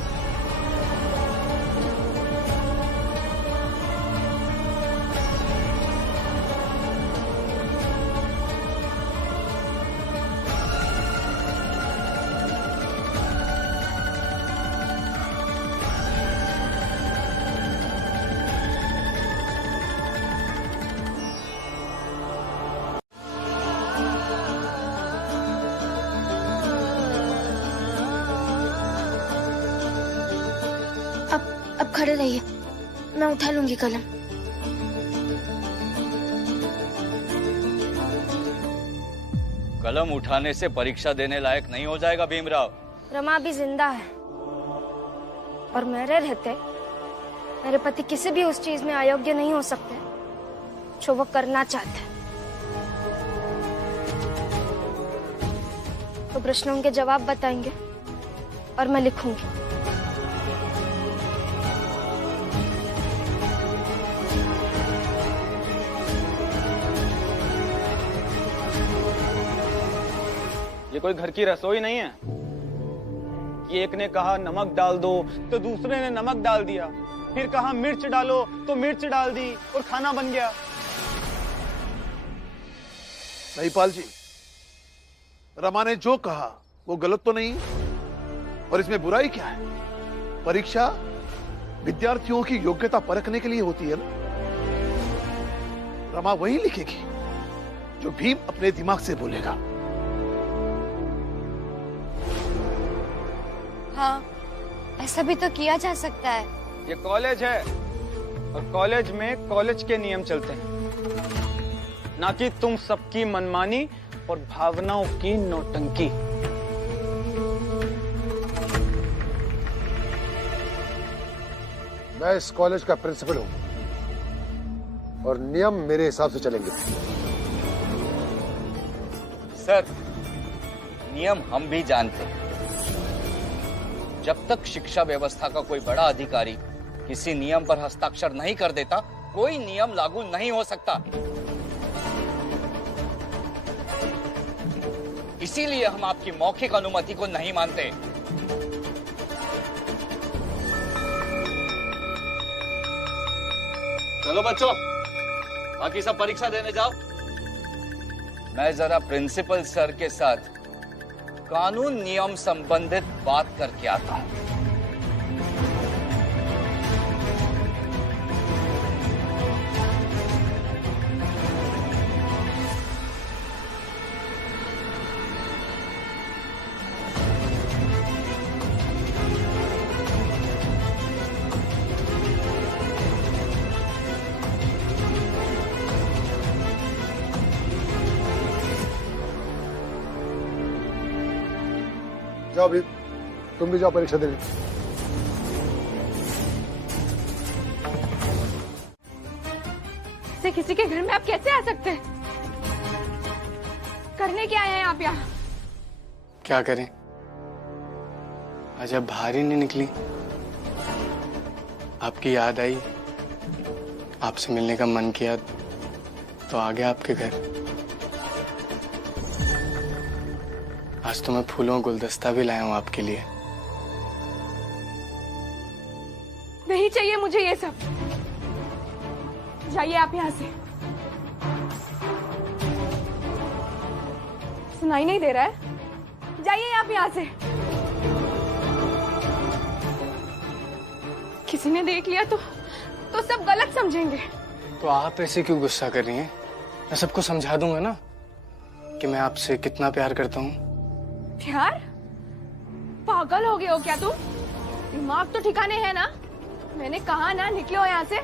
अब खड़े रहिए, मैं उठा लूंगी कलम। कलम उठाने से परीक्षा देने लायक नहीं हो जाएगा भीमराव। रमा भी जिंदा है और मेरे रहते मेरे पति किसी भी उस चीज में अयोग्य नहीं हो सकते जो वो करना चाहते। तो प्रश्नों के जवाब बताएंगे और मैं लिखूंगी। ये कोई घर की रसोई नहीं है कि एक ने कहा नमक डाल दो तो दूसरे ने नमक डाल दिया, फिर कहा मिर्च डालो तो मिर्च डाल दी और खाना बन गया। महिपाल जी, रमा ने जो कहा वो गलत तो नहीं, और इसमें बुराई क्या है? परीक्षा विद्यार्थियों की योग्यता परखने के लिए होती है ना। रमा वही लिखेगी जो भीम अपने दिमाग से बोलेगा। हाँ, ऐसा भी तो किया जा सकता है। ये कॉलेज है और कॉलेज में कॉलेज के नियम चलते हैं, ना कि तुम सबकी मनमानी और भावनाओं की नौटंकी। मैं इस कॉलेज का प्रिंसिपल हूं। और नियम मेरे हिसाब से चलेंगे। सर, नियम हम भी जानते हैं। जब तक शिक्षा व्यवस्था का कोई बड़ा अधिकारी किसी नियम पर हस्ताक्षर नहीं कर देता, कोई नियम लागू नहीं हो सकता। इसीलिए हम आपकी मौखिक अनुमति को नहीं मानते। चलो बच्चों, बाकी सब परीक्षा देने जाओ। मैं जरा प्रिंसिपल सर के साथ कानून नियम संबंधित बात करके आता हूं। जाओ भी, तुम भी जाओ परीक्षा देने। से किसी के घर में आप कैसे आ सकते हैं? करने क्या आए हैं आप यहाँ? क्या करें, आज अब बाहर ही नहीं निकली। आपकी याद आई, आपसे मिलने का मन किया तो आ गया आपके घर। आज तो मैं फूलों गुलदस्ता भी लाया हूं आपके लिए। नहीं चाहिए मुझे ये सब। जाइए आप यहाँ से। सुनाई नहीं दे रहा है? जाइए आप यहाँ से। किसी ने देख लिया तो सब गलत समझेंगे। तो आप ऐसे क्यों गुस्सा कर रही हैं? मैं सबको समझा दूंगा ना कि मैं आपसे कितना प्यार करता हूँ। प्यार? पागल हो गए हो क्या तुम? दिमाग तो ठिकाने है ना? मैंने कहा ना निकलो यहाँ से।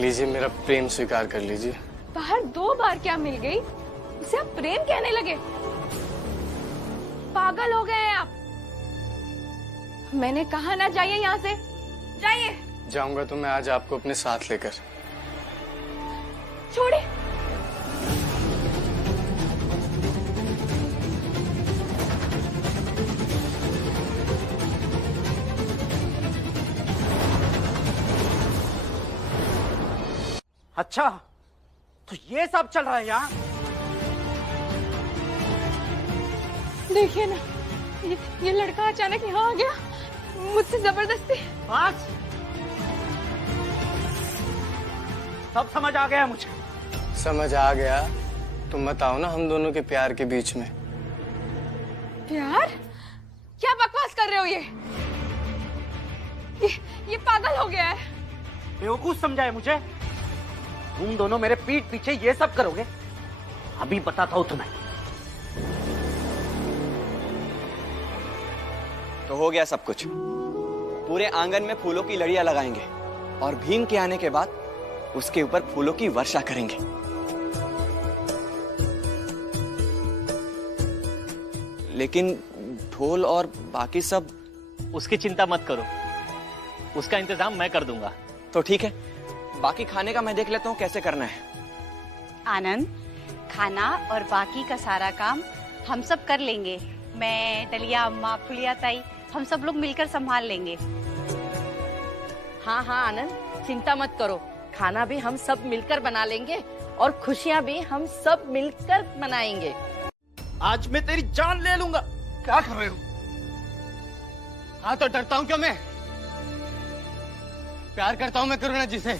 लीजिए, मेरा प्रेम स्वीकार कर लीजिए। बाहर 2 बार क्या मिल गई, उसे आप प्रेम कहने लगे? पागल हो गए हैं आप। मैंने कहा ना जाइए यहाँ से, जाइए। जाऊंगा तो मैं आज आपको अपने साथ लेकर। छोड़िए। अच्छा, तो ये सब चल रहा है यहाँ? देखिए ना, ये लड़का अचानक यहाँ आ गया, मुझसे जबरदस्ती। बस, सब समझ आ गया मुझे। समझ आ गया? तुम बताओ ना, हम दोनों के प्यार के बीच में। प्यार? क्या बकवास कर रहे हो? ये पागल हो गया है। बेवकूफ समझा है मुझे? तुम दोनों मेरे पीठ पीछे ये सब करोगे? अभी बताता हूं तुम्हें। तो हो गया सब कुछ। पूरे आंगन में फूलों की लड़ियां लगाएंगे और भीम के आने के बाद उसके ऊपर फूलों की वर्षा करेंगे। लेकिन ढोल और बाकी सब? उसकी चिंता मत करो, उसका इंतजाम मैं कर दूंगा। तो ठीक है, बाकी खाने का मैं देख लेता हूँ कैसे करना है। आनंद, खाना और बाकी का सारा काम हम सब कर लेंगे। मैं, डलिया अम्मा, फुलिया ताई, हम सब लोग मिलकर संभाल लेंगे। हाँ हाँ आनंद, चिंता मत करो, खाना भी हम सब मिलकर बना लेंगे और खुशियाँ भी हम सब मिलकर मनाएंगे। आज मैं तेरी जान ले लूंगा। क्या कर रहे हो? हाँ तो डरता हूँ क्यों मैं? प्यार करता हूँ मैं करुणा जी से।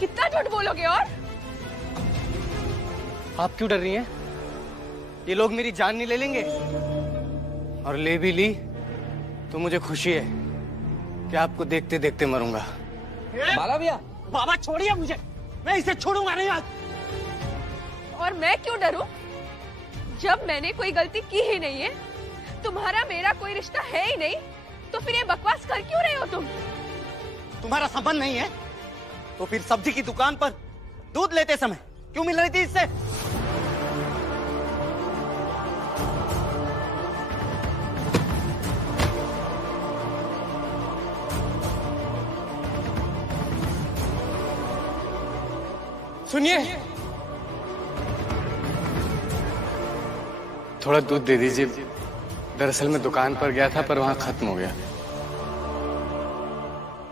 कितना झूठ बोलोगे? और आप क्यों डर रही हैं? ये लोग मेरी जान नहीं ले लेंगे? और ले भी ली तो मुझे खुशी है कि आपको देखते देखते मरूंगा। बाला भैया, बाबा छोड़िए मुझे, मैं इसे छोड़ूंगा नहीं आज। और मैं क्यों डरूं? जब मैंने कोई गलती की ही नहीं है, तुम्हारा मेरा कोई रिश्ता है ही नहीं, तो फिर ये बकवास कर क्यों रहे हो तुम? तुम्हारा संबंध नहीं है तो फिर सब्जी की दुकान पर दूध लेते समय क्यों मिल रही थी इससे? सुनिए, थोड़ा दूध दे दीजिए। दरअसल मैं दुकान पर गया था पर वहां खत्म हो गया।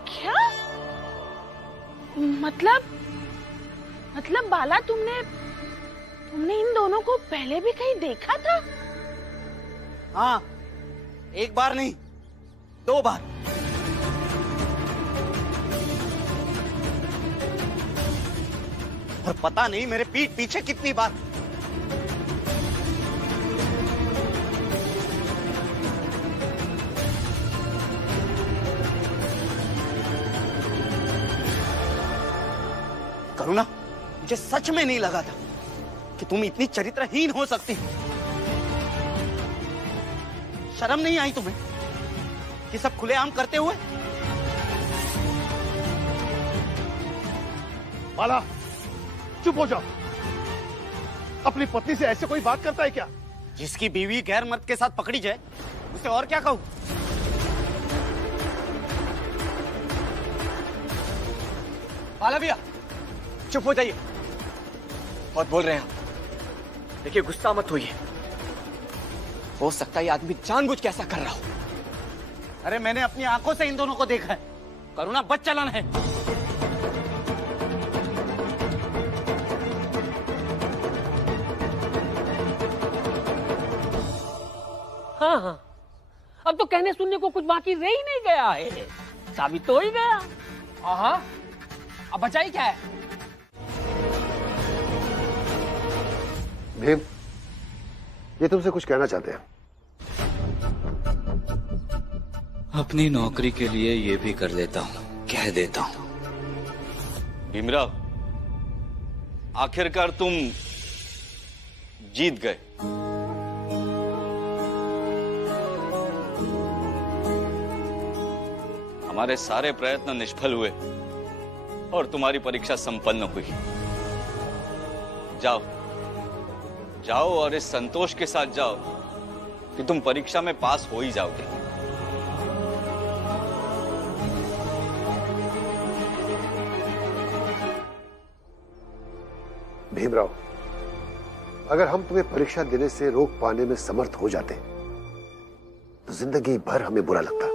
क्या मतलब बाला, तुमने इन दोनों को पहले भी कहीं देखा था? हाँ, एक बार नहीं, 2 बार। और पता नहीं मेरे पीठ पीछे कितनी बार। करुणा, मुझे सच में नहीं लगा था कि तुम इतनी चरित्रहीन हो सकती हो। शर्म नहीं आई तुम्हें कि सब खुलेआम करते हुए? बाला, चुप हो जाओ। अपनी पत्नी से ऐसे कोई बात करता है क्या? जिसकी बीवी गैर मर्द के साथ पकड़ी जाए उसे और क्या कहूं? बाला भैया, चुप हो जाइए। बहुत बोल रहे हैं आप। देखिए, गुस्सा मत होइए। हो सकता है ये आदमी जानबूझ के ऐसा कर रहा हो। अरे मैंने अपनी आंखों से इन दोनों को देखा है। करुणा बच चलन है। हाँ, अब तो कहने सुनने को कुछ बाकी रह ही नहीं गया है। साबित तो हो ही गया। हाँ, अब बचाई क्या है? भीम, ये तुमसे कुछ कहना चाहते हैं। अपनी नौकरी के लिए ये भी कर देता हूँ, कह देता हूँ। भीमराव, आखिरकार तुम जीत गए। हमारे सारे प्रयत्न निष्फल हुए और तुम्हारी परीक्षा संपन्न हुई। जाओ जाओ और इस संतोष के साथ जाओ कि तुम परीक्षा में पास हो ही जाओगे। भीमराव, अगर हम तुम्हें परीक्षा देने से रोक पाने में समर्थ हो जाते तो जिंदगी भर हमें बुरा लगता,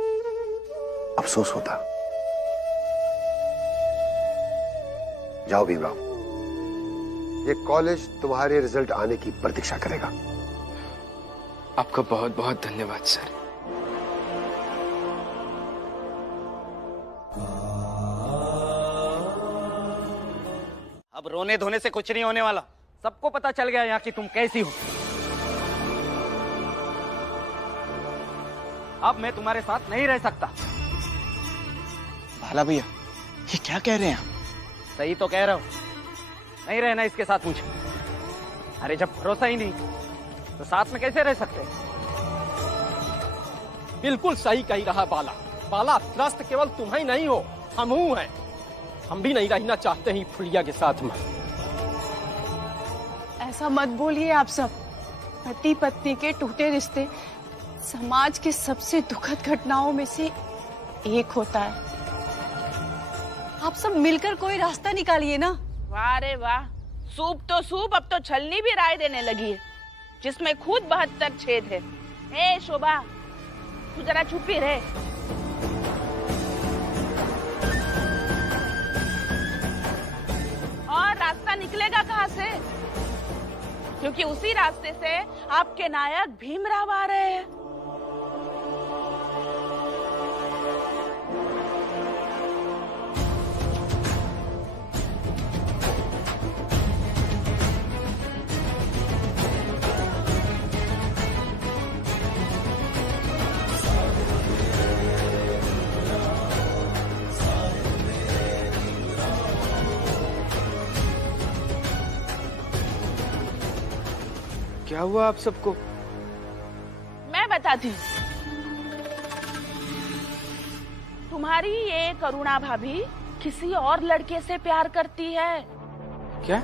अफसोस होता। जाओ भीमराव, ये कॉलेज तुम्हारे रिजल्ट आने की प्रतीक्षा करेगा। आपका बहुत बहुत धन्यवाद सर। अब रोने धोने से कुछ नहीं होने वाला। सबको पता चल गया यहाँ कि तुम कैसी हो। अब मैं तुम्हारे साथ नहीं रह सकता। बाला भैया, ये क्या कह रहे हैं आप? सही तो कह रहा हूं। नहीं रहना इसके साथ मुझे। अरे जब भरोसा ही नहीं तो साथ में कैसे रह सकते? बिल्कुल सही कही रहा बाला। बाला, त्रस्त केवल तुम ही नहीं हो, हम हैं। हम भी नहीं रहना चाहते हैं फुलिया के साथ में। ऐसा मत बोलिए आप सब। पति पत्नी के टूटे रिश्ते समाज के सबसे दुखद घटनाओं में से एक होता है। आप सब मिलकर कोई रास्ता निकालिए ना। वाह रे वाह, सूप तो सूप, अब तो छलनी भी राय देने लगी है, जिसमें खुद 72 छेद है। ए शोभा, तू जरा चुप ही रहे। और रास्ता निकलेगा कहाँ से? क्योंकि उसी रास्ते से आपके नायक भीमराव आ रहे हैं। क्या हुआ आप सबको? मैं बताती हूँ। तुम्हारी ये करुणा भाभी किसी और लड़के से प्यार करती है। क्या?